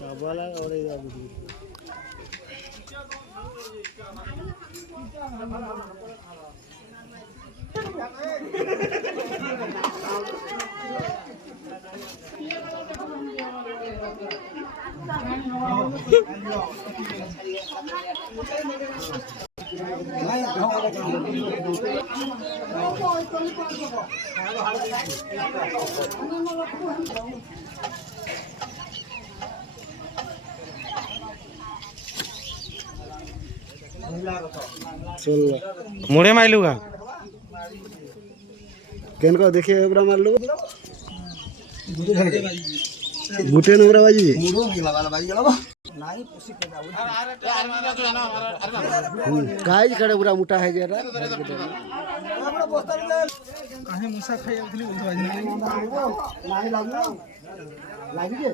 चावला और ये मुड़े माइलुगा केन को देखिए एबरा मार लो गुटे नबरा बाजी गाय खड़े पूरा मोटा है जरा काहे मुसा खाई उठली बोलतो बाजी नाही लागू लागी के